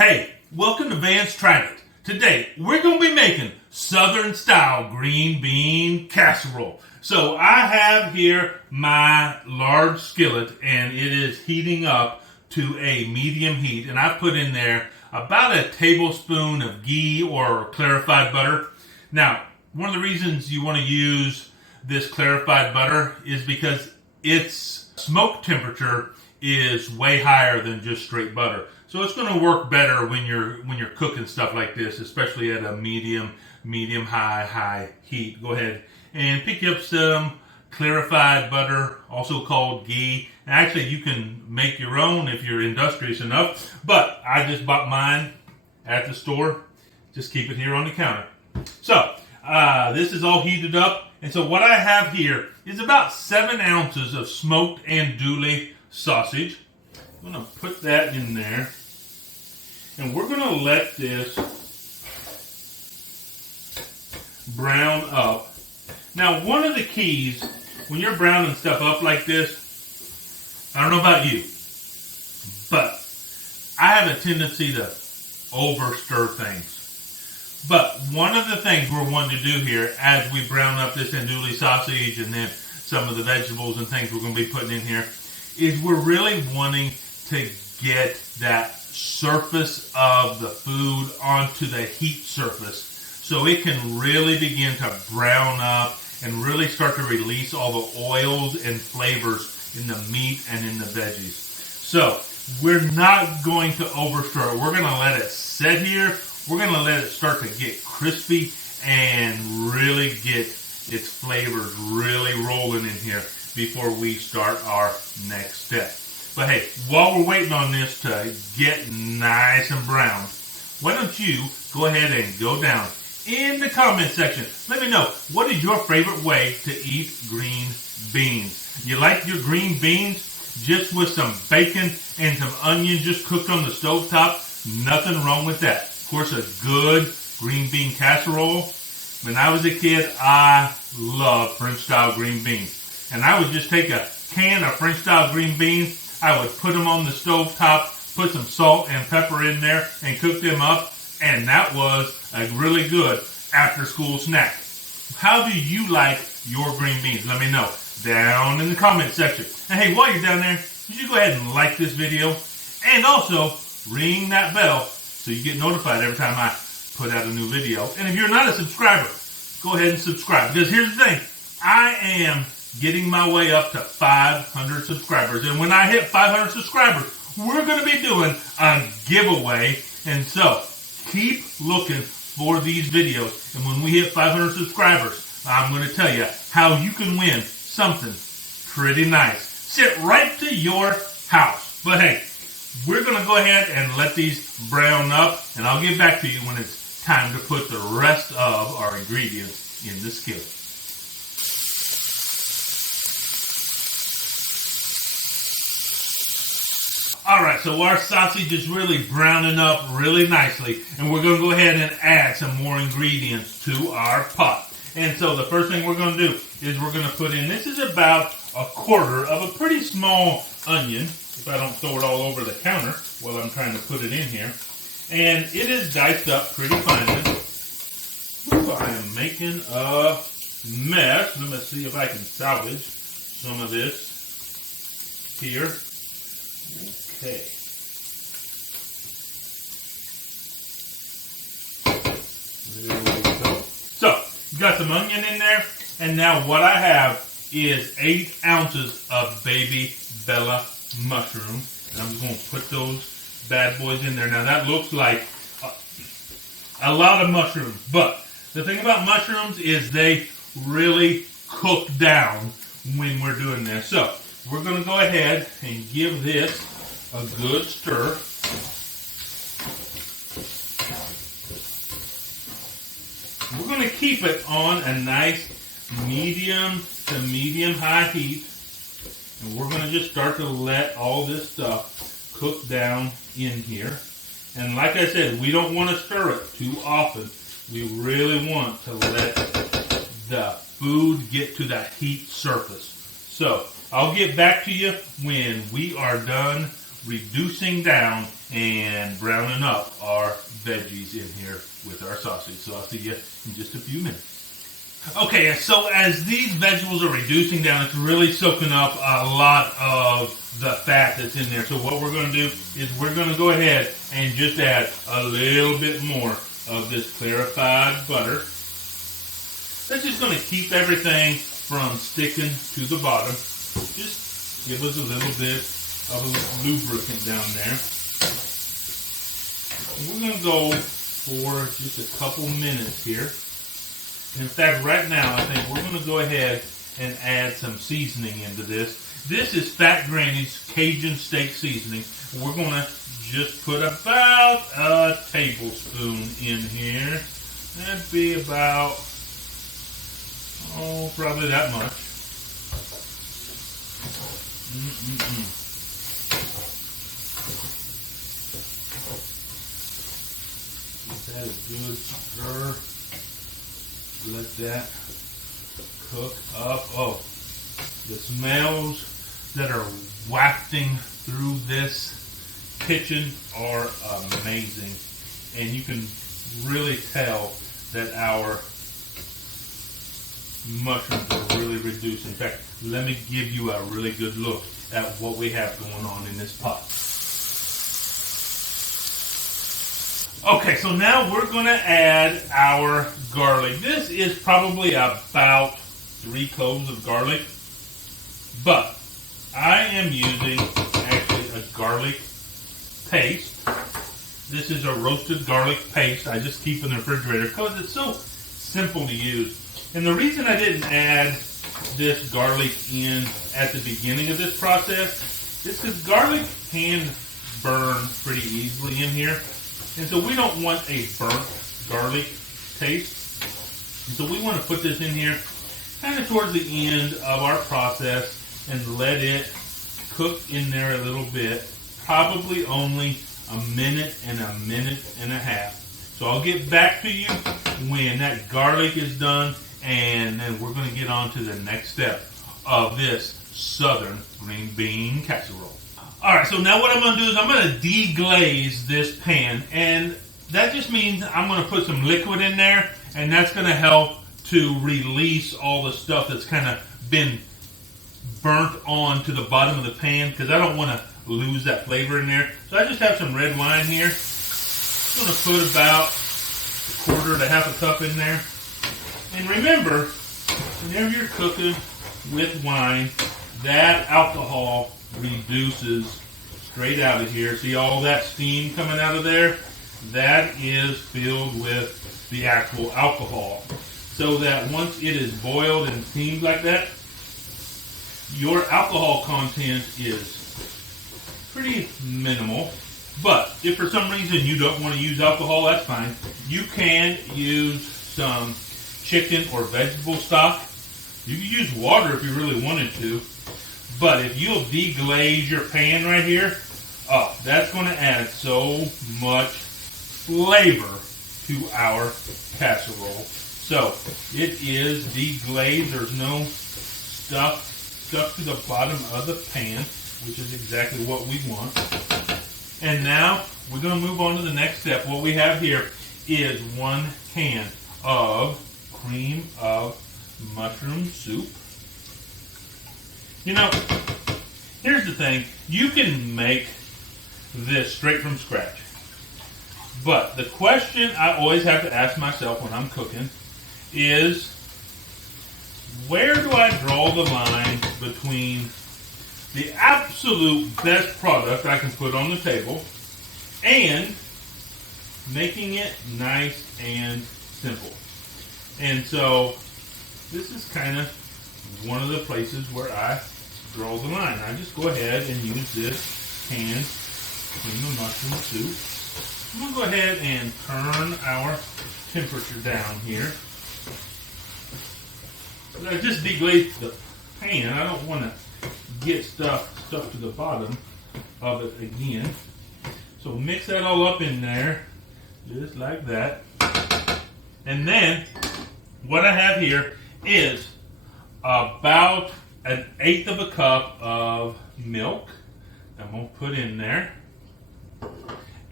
Hey, welcome to Vance Tried It. Today, we're going to be making Southern style green bean casserole. So I have here my large skillet and it is heating up to a medium heat. And I've put in there about a tablespoon of ghee or clarified butter. Now, one of the reasons you want to use this clarified butter is because its smoke temperature is way higher than just straight butter. So it's going to work better when you're cooking stuff like this, especially at a medium high heat. Go ahead and pick up some clarified butter, also called ghee. And actually, you can make your own if you're industrious enough. But I just bought mine at the store. Just keep it here on the counter. So this is all heated up. And so what I have here is about 7 ounces of smoked andouille sausage. I'm going to put that in there. And we're going to let this brown up. Now, one of the keys, when you're browning stuff up like this, I don't know about you, but I have a tendency to over-stir things. But one of the things we're wanting to do here as we brown up this andouille sausage and then some of the vegetables and things we're going to be putting in here is we're really wanting to get that surface of the food onto the heat surface so it can really begin to brown up and really start to release all the oils and flavors in the meat and in the veggies. So we're not going to overstir it. We're going to let it sit here. We're going to let it start to get crispy and really get its flavors really rolling in here before we start our next step. But hey, while we're waiting on this to get nice and brown, why don't you go ahead and go down in the comment section. Let me know, what is your favorite way to eat green beans? You like your green beans just with some bacon and some onion just cooked on the stovetop? Nothing wrong with that. Of course, a good green bean casserole. When I was a kid, I loved French-style green beans. And I would just take a can of French-style green beans, I would put them on the stove top, put some salt and pepper in there, and cook them up. And that was a really good after-school snack. How do you like your green beans? Let me know down in the comment section. And hey, while you're down there, you should go ahead and like this video. And also, ring that bell so you get notified every time I put out a new video. And if you're not a subscriber, go ahead and subscribe. Because here's the thing, I am getting my way up to 500 subscribers. And when I hit 500 subscribers, we're going to be doing a giveaway. And so, keep looking for these videos. And when we hit 500 subscribers, I'm going to tell you how you can win something pretty nice. Sent right to your house. But hey, we're going to go ahead and let these brown up. And I'll get back to you when it's time to put the rest of our ingredients in the skillet. Alright, so our sausage is really browning up really nicely, and we're going to go ahead and add some more ingredients to our pot. And so the first thing we're going to do is we're going to put in, this is about a quarter of a pretty small onion, if I don't throw it all over the counter while I'm trying to put it in here. And it is diced up pretty finely. Ooh, I am making a mess. Let me see if I can salvage some of this here. Okay. There we go. So, you got some onion in there, and now what I have is 8 ounces of baby Bella mushroom. And I'm just going to put those bad boys in there. Now that looks like a lot of mushrooms, but the thing about mushrooms is they really cook down when we're doing this. So, we're going to go ahead and give this a good stir. We're going to keep it on a nice medium to medium high heat. And we're going to just start to let all this stuff cook down in here. And like I said, we don't want to stir it too often. We really want to let the food get to that heat surface. So I'll get back to you when we are done reducing down and browning up our veggies in here with our sausage. So I'll see you in just a few minutes. Okay, so as these vegetables are reducing down, it's really soaking up a lot of the fat that's in there. So what we're going to do is we're going to go ahead and just add a little bit more of this clarified butter. That's just going to keep everything from sticking to the bottom. Just give us a little bit of a lubricant down there. We're going to go for just a couple minutes here. In fact, right now, I think we're going to go ahead and add some seasoning into this. This is Fat Granny's Cajun steak seasoning. We're going to just put about a tablespoon in here. That'd be about, probably that much. Give that a good stir. Let that cook up. Oh, the smells that are wafting through this kitchen are amazing. And you can really tell that our mushrooms are really reduced. In fact, let me give you a really good look at what we have going on in this pot. Okay, so now we're going to add our garlic. This is probably about 3 cloves of garlic, but I am using actually a garlic paste. This is a roasted garlic paste I just keep in the refrigerator because it's so simple to use. And the reason I didn't add this garlic in at the beginning of this process is because garlic can burn pretty easily in here. And so we don't want a burnt garlic taste. And so we want to put this in here kind of towards the end of our process and let it cook in there a little bit. Probably only a minute and a half. So I'll get back to you when that garlic is done, and then we're going to get on to the next step of this southern green bean casserole. Alright, so now what I'm going to do is I'm going to deglaze this pan, and that just means I'm going to put some liquid in there, and that's going to help to release all the stuff that's kind of been burnt on to the bottom of the pan, because I don't want to lose that flavor in there. So I just have some red wine here. I'm going to put about a quarter to half a cup in there. And remember, whenever you're cooking with wine, that alcohol reduces straight out of here. See all that steam coming out of there? That is filled with the actual alcohol. So that once it is boiled and steamed like that, your alcohol content is pretty minimal. But if for some reason you don't want to use alcohol, that's fine. You can use some chicken or vegetable stock. You can use water if you really wanted to. But if you'll deglaze your pan right here, that's going to add so much flavor to our casserole. So it is deglazed. There's no stuff stuck to the bottom of the pan, which is exactly what we want. And now we're going to move on to the next step. What we have here is 1 can of cream of mushroom soup. You know, here's the thing. You can make this straight from scratch. But the question I always have to ask myself when I'm cooking is, where do I draw the line between the absolute best product I can put on the table and making it nice and simple? And so this is kind of one of the places where I draw the line. I just go ahead and use this canned cream of mushroom soup. I'm going to go ahead and turn our temperature down here. I just deglazed the pan. I don't want to get stuff stuck to the bottom of it again. So mix that all up in there, just like that. And then what I have here is about 1/8 of a cup of milk. I'm going to put in there.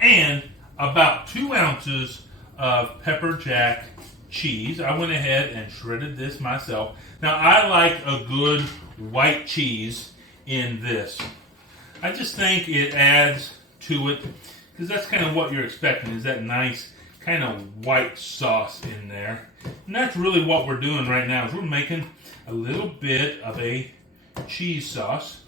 and about 2 ounces of pepper jack cheese. I went ahead and shredded this myself. Now, I like a good white cheese in this. I just think it adds to it, because that's kind of what you're expecting, is that nice kind of white sauce in there. And that's really what we're doing right now, is we're making a little bit of a cheese sauce.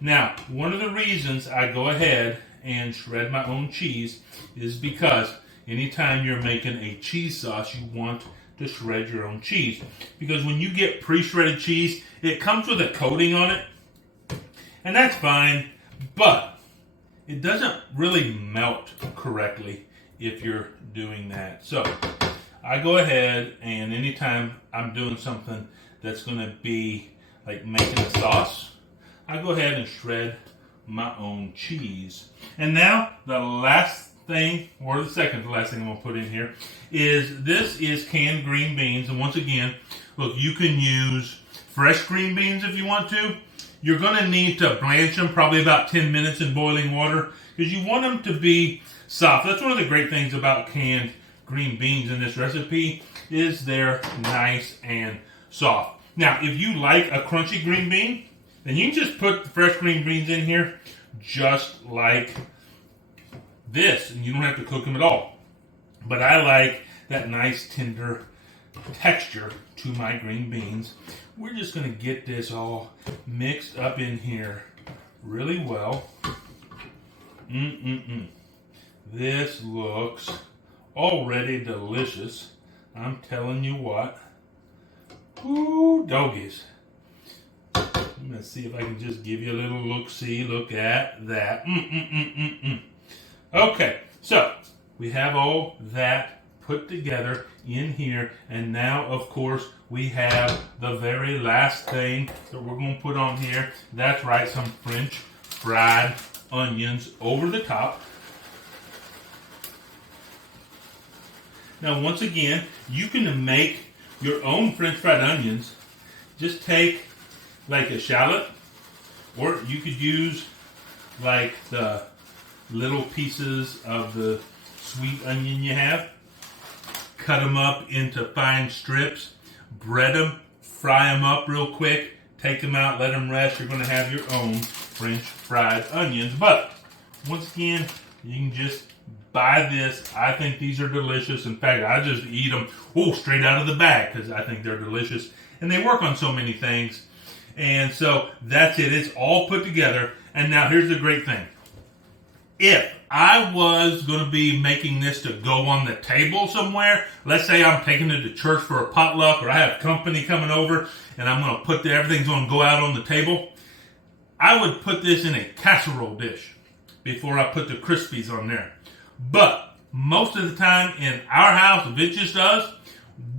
Now, one of the reasons I go ahead and shred my own cheese is because anytime you're making a cheese sauce, you want to shred your own cheese. Because when you get pre-shredded cheese, it comes with a coating on it, and that's fine, but it doesn't really melt correctly if you're doing that. So I go ahead, and anytime I'm doing something that's going to be like making a sauce, I go ahead and shred my own cheese. And now the last thing, or the second to last thing I'm going to put in here, is this is canned green beans. And once again, look, you can use fresh green beans if you want to. You're going to need to blanch them probably about 10 minutes in boiling water, because you want them to be soft. That's one of the great things about canned green beans in this recipe, is they're nice and soft. Now, if you like a crunchy green bean, then you can just put the fresh green beans in here just like this, and you don't have to cook them at all. But I like that nice tender texture to my green beans. We're just going to get this all mixed up in here really well. This looks already delicious. I'm telling you what. Ooh, doggies. I'm going to see if I can just give you a little look-see. Look at that. Okay, so we have all that put together in here, and now, of course, we have the very last thing that we're going to put on here. That's right, some French fried onions over the top. Now, once again, you can make your own French fried onions. Just take like a shallot, or you could use like the little pieces of the sweet onion you have. Cut them up into fine strips, bread them, fry them up real quick, take them out, let them rest. You're going to have your own French fried onions. But once again, you can just buy this. I think these are delicious. In fact, I just eat them straight out of the bag because I think they're delicious. And they work on so many things. And so that's it. It's all put together. And now here's the great thing. If I was going to be making this to go on the table somewhere, let's say I'm taking it to church for a potluck, or I have company coming over, and I'm going to put everything's going to go out on the table, I would put this in a casserole dish before I put the Crispies on there. But most of the time in our house, Veggies does,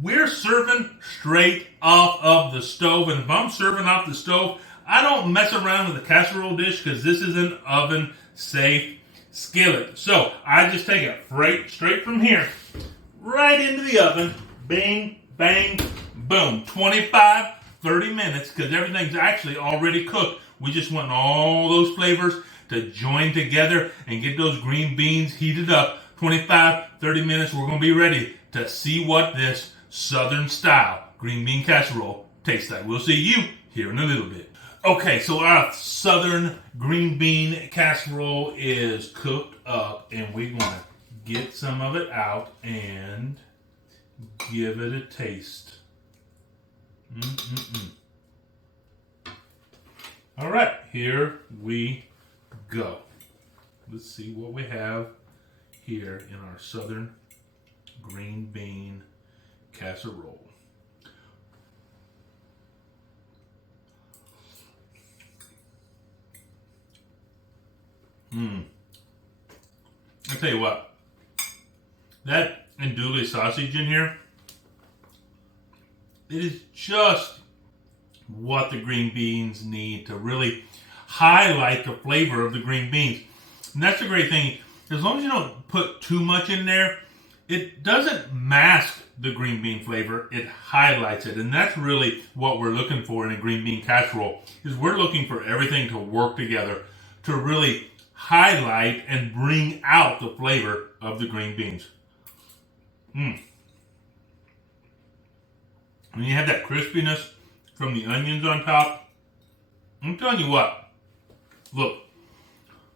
we're serving straight off of the stove. And if I'm serving off the stove, I don't mess around with the casserole dish because this is an oven-safe skillet. So I just take it straight from here, right into the oven. Bing, bang, boom. 25, 30 minutes, because everything's actually already cooked. We just want all those flavors to join together and get those green beans heated up. 25, 30 minutes, we're going to be ready to see what this Southern style green bean casserole tastes like. We'll see you here in a little bit. Okay, so our Southern green bean casserole is cooked up, and we're going to get some of it out and give it a taste. All right, here we go. Let's see what we have here in our Southern green bean casserole. I'll tell you what, that Andouille sausage in here, it is just what the green beans need to really highlight the flavor of the green beans. And that's the great thing. As long as you don't put too much in there, it doesn't mask the green bean flavor, it highlights it. And that's really what we're looking for in a green bean casserole, is we're looking for everything to work together to really highlight and bring out the flavor of the green beans. When you have that crispiness from the onions on top, I'm telling you what, look,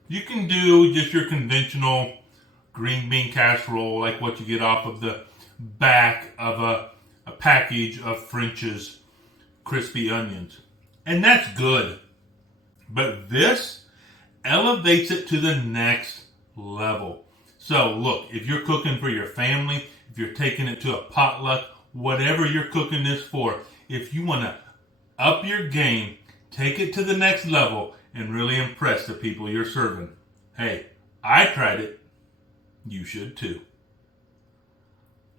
you can do just your conventional green bean casserole like what you get off of the back of a package of French's crispy onions. And that's good. But this elevates it to the next level. So look, if you're cooking for your family, if you're taking it to a potluck, whatever you're cooking this for, if you want to up your game, take it to the next level, and really impress the people you're serving. Hey, I tried it. You should too.